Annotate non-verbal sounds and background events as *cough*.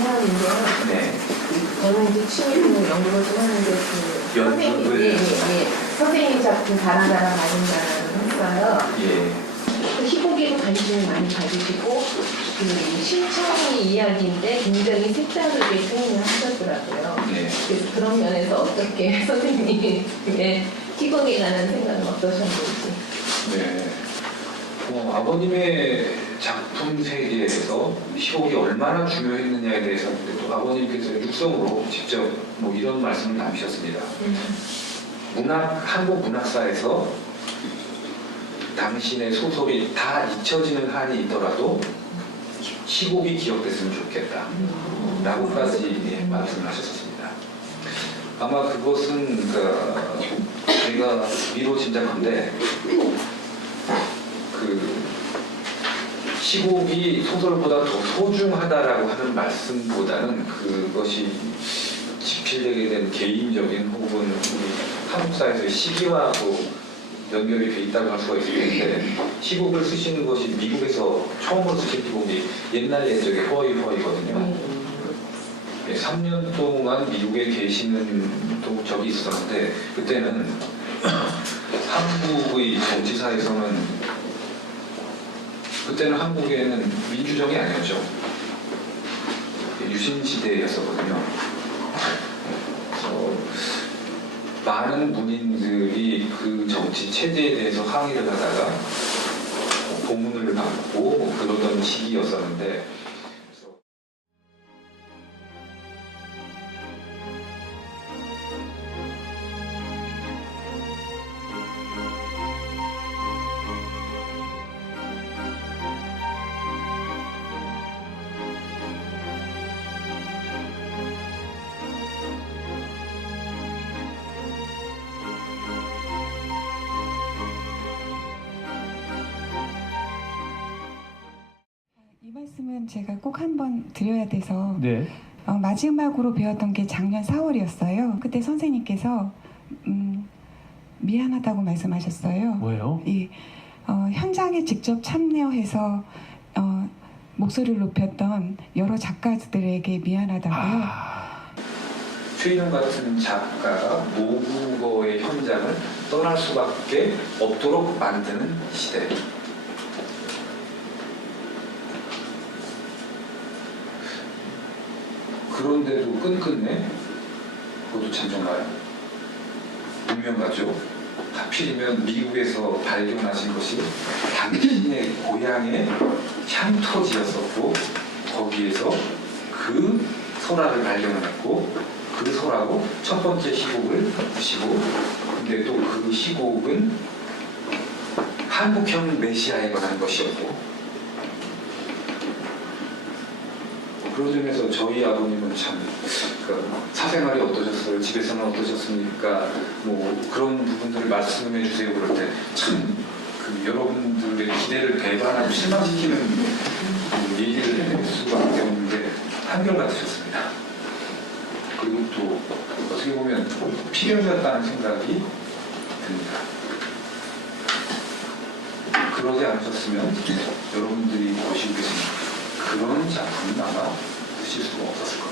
해왔는데요. 네. 저는 이제 취미로 연구를 좀 하는데 그 선생님, 연구를? 예, 예, 예. 선생님 작품 가나다라 가진다라는 했어요. 예. 그 희곡에도 관심을 많이 가지시고 그 신청이 이야기인데 굉장히 색다르게 표현을 하셨더라고요. 네. 그래서 그런 면에서 어떻게 *laughs* 선생님의 희곡에 관한 생각은 어떠셨는지. 네. 어, 아버님의 작품 세계에서 희곡이 얼마나 중요했느냐에 대해서 또 아버님께서 육성으로 직접 뭐 이런 말씀을 남기셨습니다. 문학 한국 문학사에서 당신의 소설이 다 잊혀지는 한이 있더라도 시곡이 기억됐으면 좋겠다. 라고까지 예, 말씀을 하셨었습니다. 아마 그것은 그 제가 미로 짐작한데 그 시곡이 소설보다 더 소중하다라고 하는 말씀보다는 그것이 집필되게 된 개인적인 혹은 우리 한국사에서의 시기와도 연결이 돼 있다고 할 수가 있을 텐데 시곡을 쓰시는 것이 미국에서 처음으로 쓰신 시곡이 옛날 옛적의 허이 허이거든요. 예, 3년 동안 미국에 계시는 또 적이 있었는데 그때는 *clears throat* 한국의 정치사에서는 그때는 한국에는 민주정이 아니었죠. 유신 시대였었거든요. 그래서 많은 문인들이 그 정치 체제에 대해서 항의를 하다가 고문을 받고 뭐 그러던 시기였었는데 말씀은 제가 꼭 한번 드려야 돼서 네. 어, 마지막으로 배웠던 게 작년 4월이었어요. 그때 선생님께서 음, 미안하다고 말씀하셨어요. 뭐예요? 이 어, 현장에 직접 참여해서 어, 목소리를 높였던 여러 작가들에게 미안하다고요. 아, 최인영 같은 작가가 모국어의 현장을 떠날 수밖에 없도록 만드는 시대. 그런데도 끈끈해? 그것도 참 정말 운명가죠. 하필이면 미국에서 발견하신 것이 당신의 고향의 향토지였었고 거기에서 그 소라를 발견했고 그 소라고 첫 번째 시곡을 부시고 근데 또 그 시곡은 한국형 메시아에 관한 것이었고 그런 점에서 저희 아버님은 참 그, 사생활이 어떠셨어요? 집에서는 어떠셨습니까? 뭐 그런 부분들을 말씀해 주세요 그럴 때참 그 여러분들의 기대를 배반하고 실망시키는 그 얘기를 해드릴 수밖에 없는 게 한결같으셨습니다. 그리고 또 어떻게 보면 필연이었다는 생각이 듭니다. 그러지 않으셨으면 여러분들이 보시고 계신 그런 작품은 아마 쓰